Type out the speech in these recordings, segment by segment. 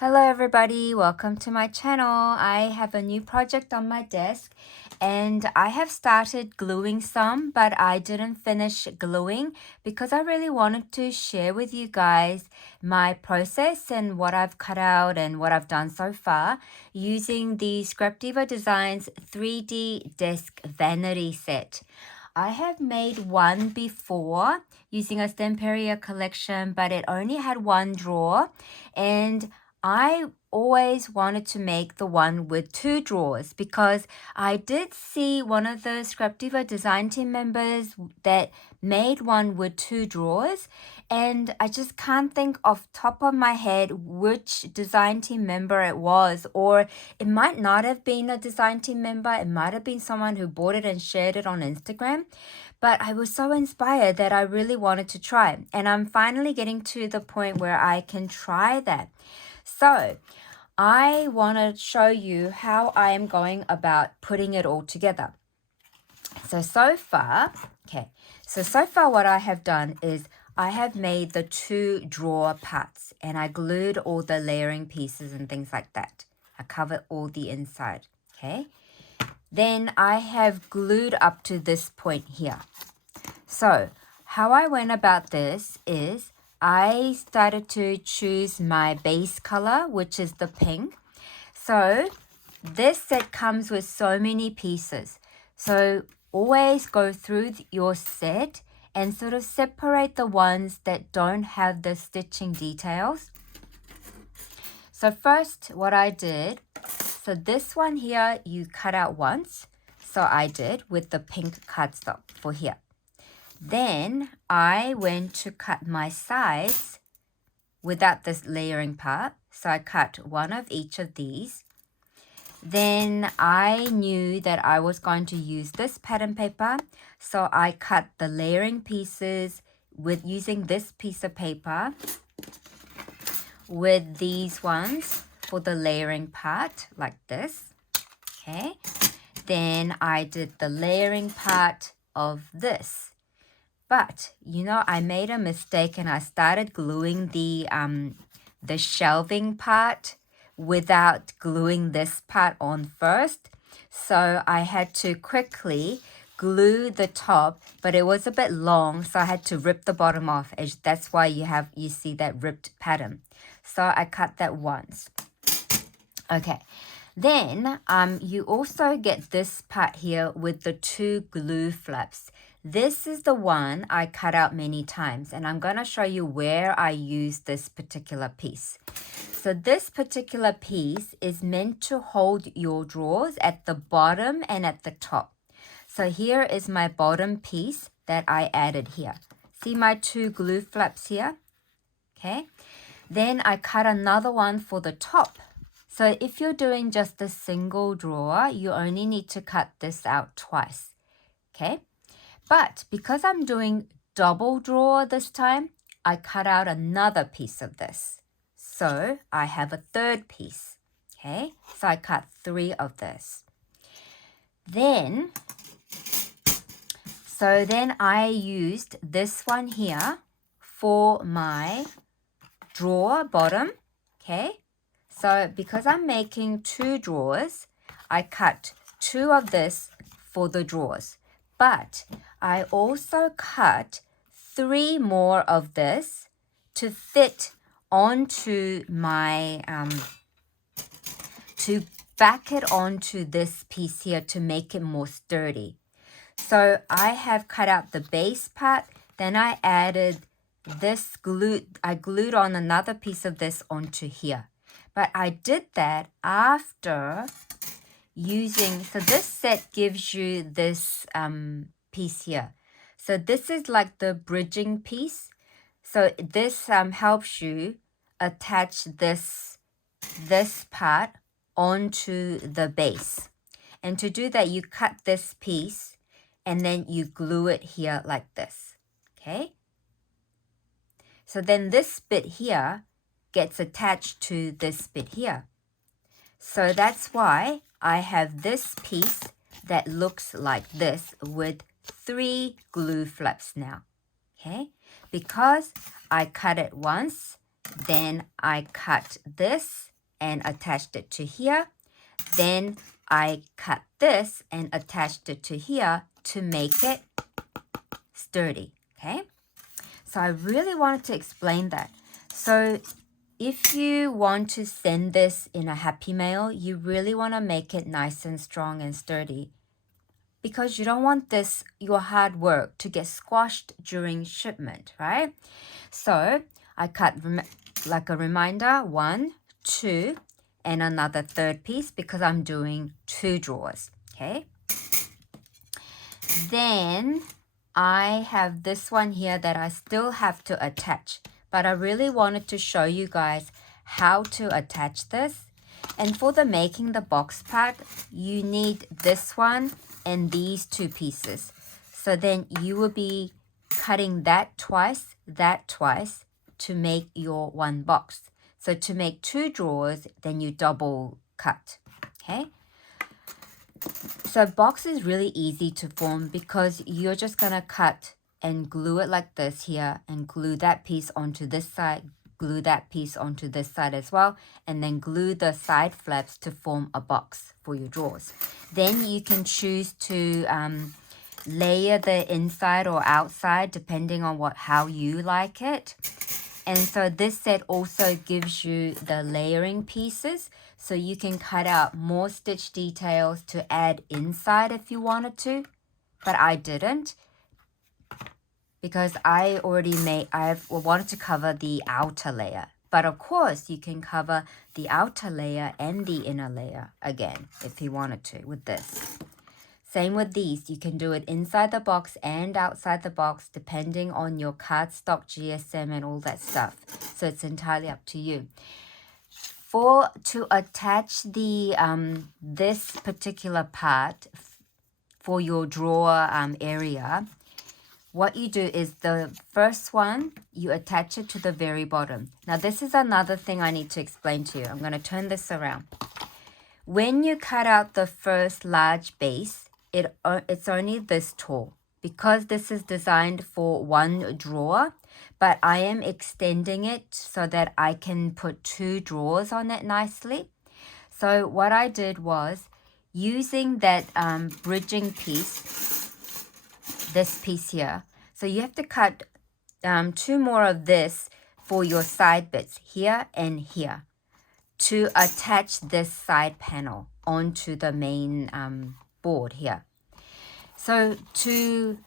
Hello everybody, welcome to my channel. I have a new project on my desk and I have started gluing some, but I didn't finish gluing because I really wanted to share with you guys my process and what I've cut out and what I've done so far using the Scrapdiva Designs 3D desk vanity set. I have made one before using a Stamperia collection, but it only had one drawer, and I always wanted to make the one with two drawers because I did see one of the Scrapdiva design team members that made one with two drawers, and I just can't think off top of my head which design team member it was, or it might not have been a design team member. It might have been someone who bought it and shared it on Instagram. But I was so inspired that I really wanted to try. And I'm finally getting to the point where I can try that. So I want to show you how I am going about putting it all together. So far what I have done is I have made the two drawer parts and I glued all the layering pieces and things like that. I covered all the inside, okay? Then I have glued up to this point here. So how I went about this is I started to choose my base color, which is the pink. So this set comes with so many pieces. So always go through your set and sort of separate the ones that don't have the stitching details. So first what I did, so this one here you cut out once. So I did with the pink cardstock for here. Then I went to cut my sides without this layering part. So I cut one of each of these. Then I knew that I was going to use this pattern paper. So I cut the layering pieces with using this piece of paper with these ones for the layering part like this. Okay. Then I did the layering part of this. But, you know, I made a mistake and I started gluing the shelving part without gluing this part on first. So I had to quickly glue the top, but it was a bit long, so I had to rip the bottom off. That's why you see that ripped pattern. So I cut that once. Okay. Then you also get this part here with the two glue flaps. This is the one I cut out many times, and I'm going to show you where I use this particular piece. So this particular piece is meant to hold your drawers at the bottom and at the top. So here is my bottom piece that I added here. See my two glue flaps here? Okay. Then I cut another one for the top. So if you're doing just a single drawer, you only need to cut this out twice. Okay. But because I'm doing double drawer this time, I cut out another piece of this. So I have a third piece. Okay, so I cut 3 of this. Then I used this one here for my drawer bottom. Okay, so because I'm making 2 drawers, I cut 2 of this for the drawers. But I also cut 3 more of this to fit onto my, to back it onto this piece here to make it more sturdy. So I have cut out the base part, then I added this glue, I glued on another piece of this onto here. But I did that after using, so this set gives you this piece here. So this is like the bridging piece. So this helps you attach this part onto the base. And to do that, you cut this piece and then you glue it here like this. Okay? So then this bit here gets attached to this bit here. So that's why I have this piece that looks like this with 3 glue flaps now. Okay? Because I cut it once Then I cut this and attached it to here. Then I cut this and attached it to here to make it sturdy, okay? So I really wanted to explain that. So if you want to send this in a Happy Mail, you really want to make it nice and strong and sturdy because you don't want this, your hard work, to get squashed during shipment, right? So I cut like a reminder, 1, 2, and another third piece because I'm doing 2 drawers, okay? Then I have this one here that I still have to attach, but I really wanted to show you guys how to attach this. And for the making the box part, you need this one and these 2 pieces. So then you will be cutting that twice to make your 1 box. So to make 2 drawers, then you double cut, okay? So box is really easy to form because you're just gonna cut and glue it like this here and glue that piece onto this side, glue that piece onto this side as well, and then glue the side flaps to form a box for your drawers. Then you can choose to layer the inside or outside depending on how you like it. And so this set also gives you the layering pieces, so you can cut out more stitch details to add inside if you wanted to, but I didn't because I wanted to cover the outer layer. But of course, you can cover the outer layer and the inner layer again if you wanted to with this. Same with these, you can do it inside the box and outside the box depending on your cardstock, GSM and all that stuff. So it's entirely up to you. To attach the this particular part for your drawer area, what you do is the first one, you attach it to the very bottom. Now this is another thing I need to explain to you. I'm going to turn this around. When you cut out the first large base, it's only this tall because this is designed for 1 drawer, but I am extending it so that I can put 2 drawers on it nicely. So what I did was using that bridging piece, this piece here. So you have to cut 2 more of this for your side bits here and here to attach this side panel onto the main board here. So to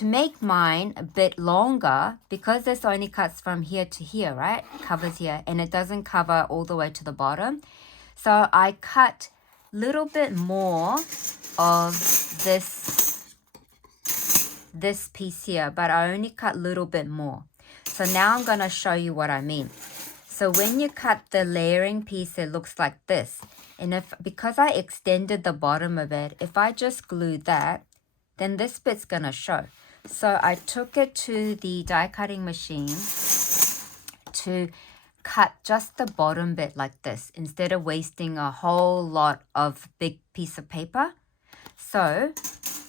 make mine a bit longer, because this only cuts from here to here, right? Covers here, and it doesn't cover all the way to the bottom. So I cut a little bit more of this piece here, but I only cut a little bit more. So now I'm going to show you what I mean. So when you cut the layering piece, it looks like this. And because I extended the bottom of it, if I just glue that, then this bit's going to show. So I took it to the die cutting machine to cut just the bottom bit like this instead of wasting a whole lot of big piece of paper. So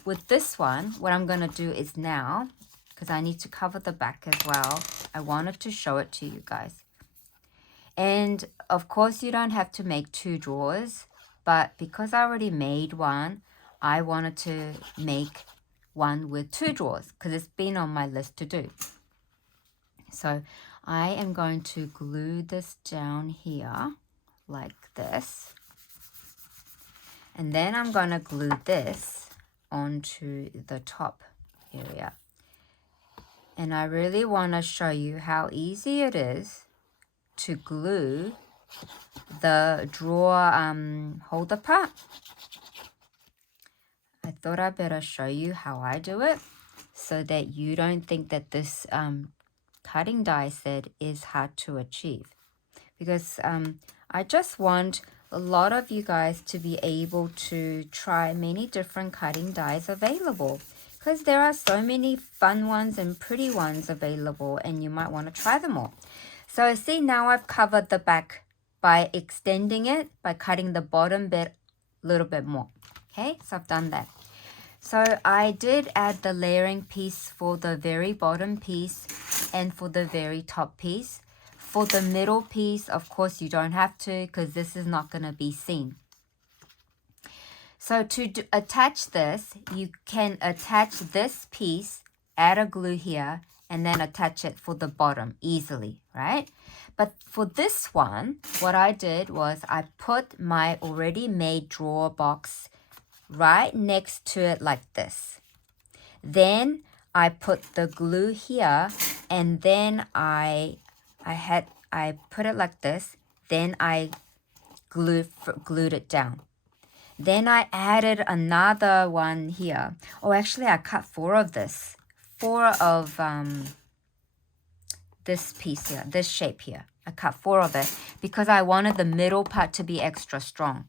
with this one, what I'm going to do is now, because I need to cover the back as well, I wanted to show it to you guys. And of course, you don't have to make 2 drawers, but because I already made one, I wanted to make one with 2 drawers because it's been on my list to do. So I am going to glue this down here like this. And then I'm going to glue this onto the top area. And I really want to show you how easy it is to glue the drawer holder part. I thought I better show you how I do it so that you don't think that this cutting die set is hard to achieve. Because I just want a lot of you guys to be able to try many different cutting dies available. Because there are so many fun ones and pretty ones available and you might want to try them all. So see, now I've covered the back by extending it, by cutting the bottom bit a little bit more. Okay, so I've done that. So I did add the layering piece for the very bottom piece and for the very top piece. for the middle piece, of course, you don't have to because this is not going to be seen. So to attach this, you can attach this piece, add a glue here, and then attach it for the bottom easily, right? But for this one, what I did was I put my already made drawer box right next to it like this. Then I put the glue here, and then I put it like this. Then I glued it down. Then I added another one here. Oh, actually, I cut 4 of this. 4 of this piece here, this shape here. I cut 4 of it because I wanted the middle part to be extra strong.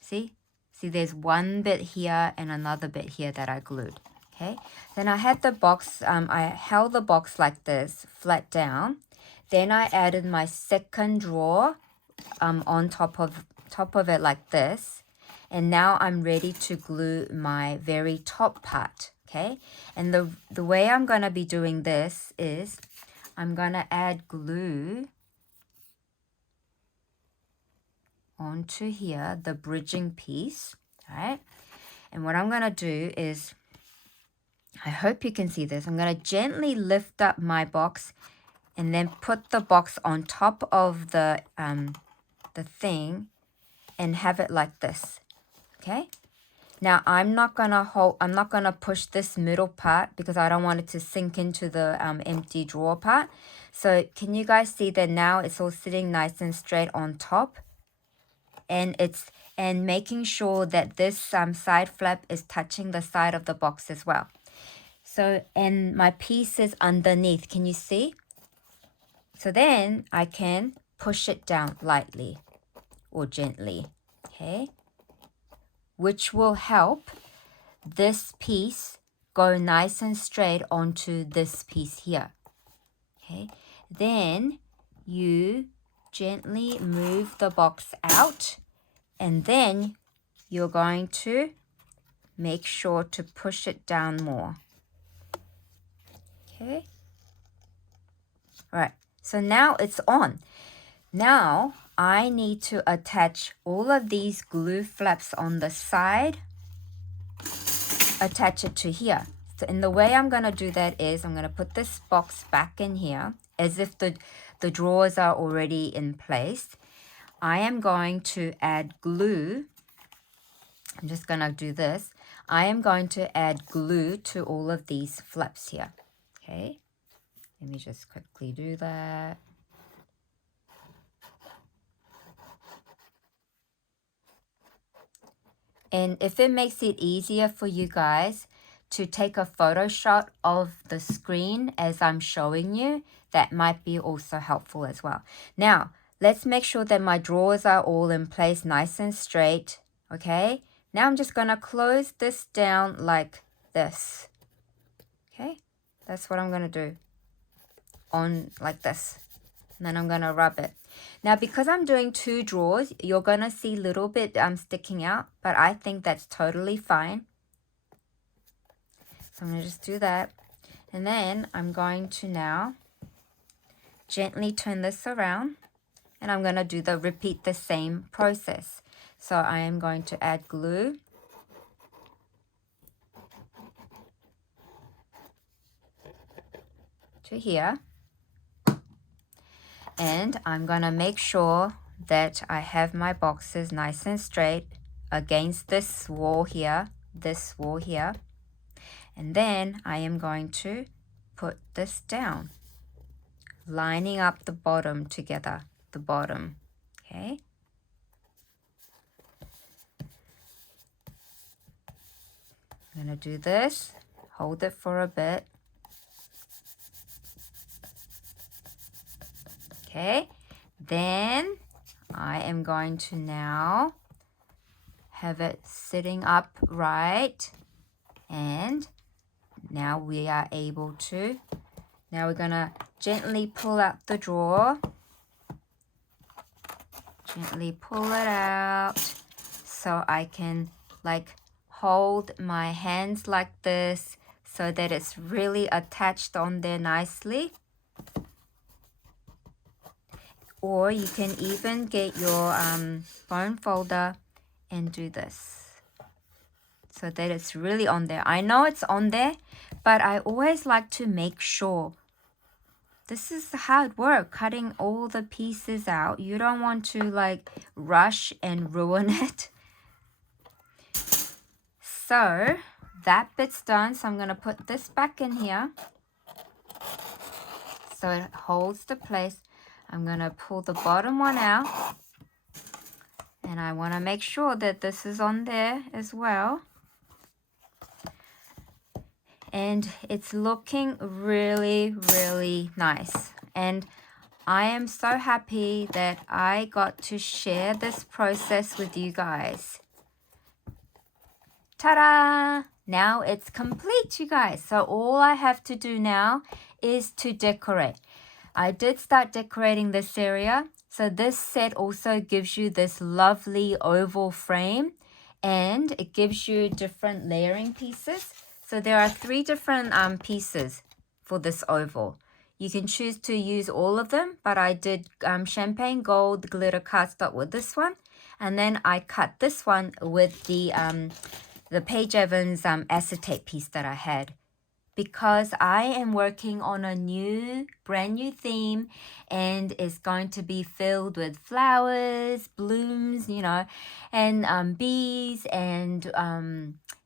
See? See, there's one bit here and another bit here that I glued. Okay? Then I had the box, I held the box like this, flat down. Then I added my second drawer on top of it like this. And now I'm ready to glue my very top part, okay? And the way I'm going to be doing this is I'm going to add glue onto here, the bridging piece, all right? And what I'm going to do is, I hope you can see this, I'm going to gently lift up my box and then put the box on top of the thing and have it like this. Okay, now I'm not gonna push this middle part because I don't want it to sink into the empty drawer part. So can you guys see that now it's all sitting nice and straight on top, and making sure that this side flap is touching the side of the box as well. So, and my piece is underneath, can you see? So then I can push it down lightly or gently, okay? Which will help this piece go nice and straight onto this piece here. Okay, then you gently move the box out, and then you're going to make sure to push it down more. Okay, all right, so now it's on. Now I need to attach all of these glue flaps on the side, attach it to here. So in the way I'm going to do that is I'm going to put this box back in here as if the drawers are already in place. I am going to add glue. I'm just going to do this. I am going to add glue to all of these flaps here. Okay, let me just quickly do that. And if it makes it easier for you guys to take a photo shot of the screen as I'm showing you, that might be also helpful as well. Now, let's make sure that my drawers are all in place nice and straight, okay? Now I'm just going to close this down like this, okay? That's what I'm going to do, on like this. And then I'm going to rub it. Now, because I'm doing 2 drawers, you're going to see a little bit sticking out, but I think that's totally fine. So I'm going to just do that. And then I'm going to now gently turn this around, and I'm going to repeat the same process. So I am going to add glue. To here. And I'm going to make sure that I have my boxes nice and straight against this wall here, And then I am going to put this down, lining up the bottom together, okay? I'm going to do this, hold it for a bit. Okay, then I am going to now have it sitting upright, and now we are able to, now we're gonna gently pull out the drawer, gently pull it out so I can like hold my hands like this so that it's really attached on there nicely. Or you can even get your phone folder and do this so that it's really on there. I know it's on there, but I always like to make sure. This is the hard work, cutting all the pieces out. You don't want to like rush and ruin it. So that bit's done. So I'm going to put this back in here so it holds the place. I'm going to pull the bottom one out. And I want to make sure that this is on there as well. And it's looking really, really nice. And I am so happy that I got to share this process with you guys. Ta-da! Now it's complete, you guys. So all I have to do now is to decorate. I did start decorating this area. So this set also gives you this lovely oval frame, and it gives you different layering pieces. So there are 3 different pieces for this oval. You can choose to use all of them, but I did champagne gold glitter cardstock with this one. And then I cut this one with the Paige Evans acetate piece that I had. Because I am working on a brand new theme, and it's going to be filled with flowers, blooms, you know, and bees, and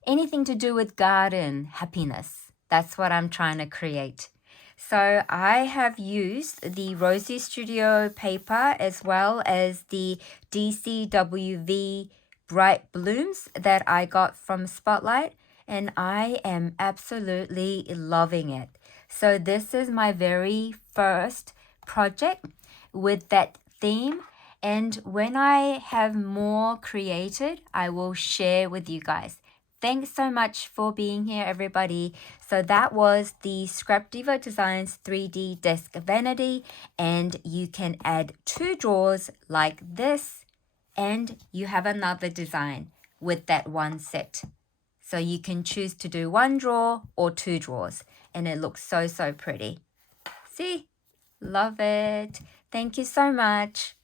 anything to do with garden happiness. That's what I'm trying to create. So I have used the Rosie Studio paper as well as the DCWV Bright Blooms that I got from Spotlight. And I am absolutely loving it. So this is my very first project with that theme. And when I have more created, I will share with you guys. Thanks so much for being here, everybody. So that was the Scrapdiva Designs 3D Desk Vanity. And you can add 2 drawers like this. And you have another design with that one set. So you can choose to do 1 drawer or 2 drawers. And it looks so, so pretty. See? Love it. Thank you so much.